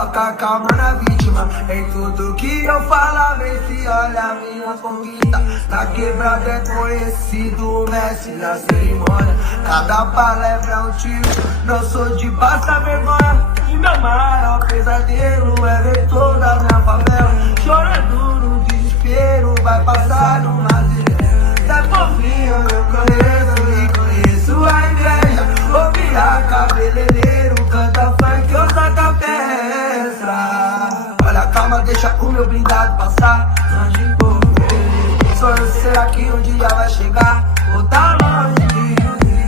coloca calma na vítima. Em tudo que eu falo, vê se olha a minha conquista. Na quebrada é conhecido o mestre da cerimônia. Cada palavra é um tiro, não sou de passar vergonha. E meu maior pesadelo é ver toda a minha favela chorando no desespero, vai passar numa zero. Tá fofinho, eu conheço e conheço a inveja. Vou virar cabeleireiro, canta funk, eu saco a peça. Olha, calma, deixa o meu blindado passar. Antes por ver, sonho será que um dia vai chegar? Ou tá longe,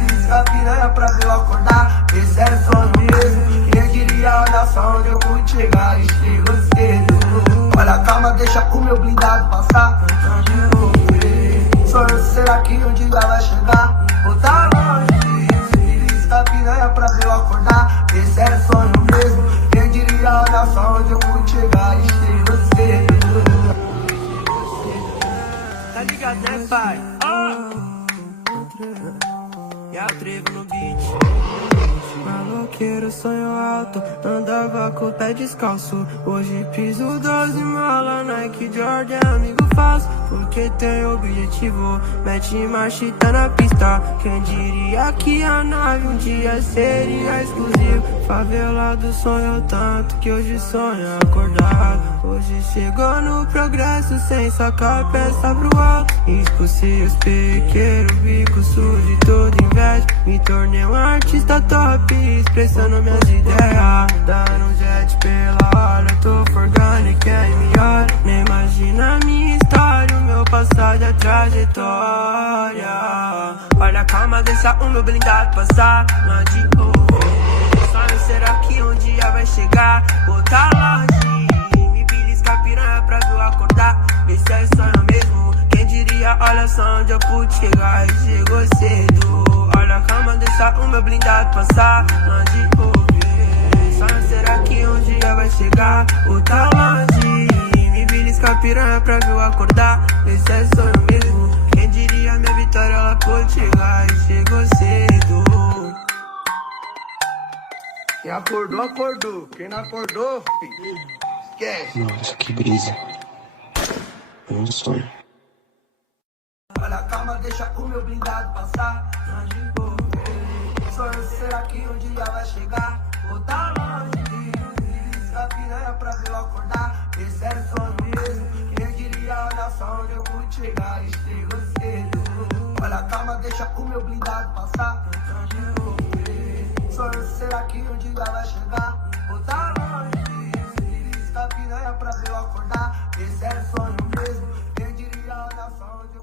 risca piranha pra ver eu acordar. Esse é sonho mesmo, quem diria, olha só onde eu pude chegar e chego cedo. Olha, calma, deixa o meu blindado passar. Antes por ver, sonho será que um dia vai chegar? Ou tá longe, risca piranha pra ver eu acordar. Esse é sonho mesmo, quem diria, olha só onde eu pude chegar e chego cedo. Tá ligado, né, pai? E a trevo no beat. Maloqueiro, sonho alto, andava com o pé descalço. Hoje piso 12 mala, Nike Jordan, amigo falso. Porque tem objetivo, mete marcha e tá na pista. Quem diria que a nave um dia seria exclusivo. Favelado sonhou tanto que hoje sonha acordado. Hoje chegou no progresso sem sacar a peça pro alto. Expulsei os pequenos, bico sujo e toda inveja. Me tornei um artista top, expressando minhas ideias. Dando um jet pela hora, tô forgando e quem me olha. Nem imagina a minha história, o meu passado é trajetória. Olha, calma, deixa o meu blindado passar. Não adianta, sonho será que um dia vai chegar? Ou tá longe, me belisca piranha pra ver eu acordar. Esse é sonho mesmo, quem diria, olha só onde eu pude chegar e chegou cedo. Olha, calma, deixa o meu blindado passar. Não adianta ouvir, sonho será que um dia vai chegar? Ou tá longe, me belisca piranha pra ver eu acordar. Esse é sonho mesmo, quem diria minha vitória ela pôde chegar e chegou cedo. Quem acordou, acordou. Quem não acordou, filho, esquece. Nossa, que brisa. É um sonho. Olha, calma, deixa o meu blindado passar. Antes por ver, sonho será que um dia vai chegar? Ou tá longe, risca piranha pra ver eu acordar. Esse é sonho mesmo, quem diria, olha só onde eu pude chegar e chego cedo. Olha, calma, deixa o meu blindado passar. Antes por ver, sonho será que um dia vai chegar? Ou tá longe, risca piranha pra ver eu acordar. Esse é sonho mesmo, quem diria, olha só onde eu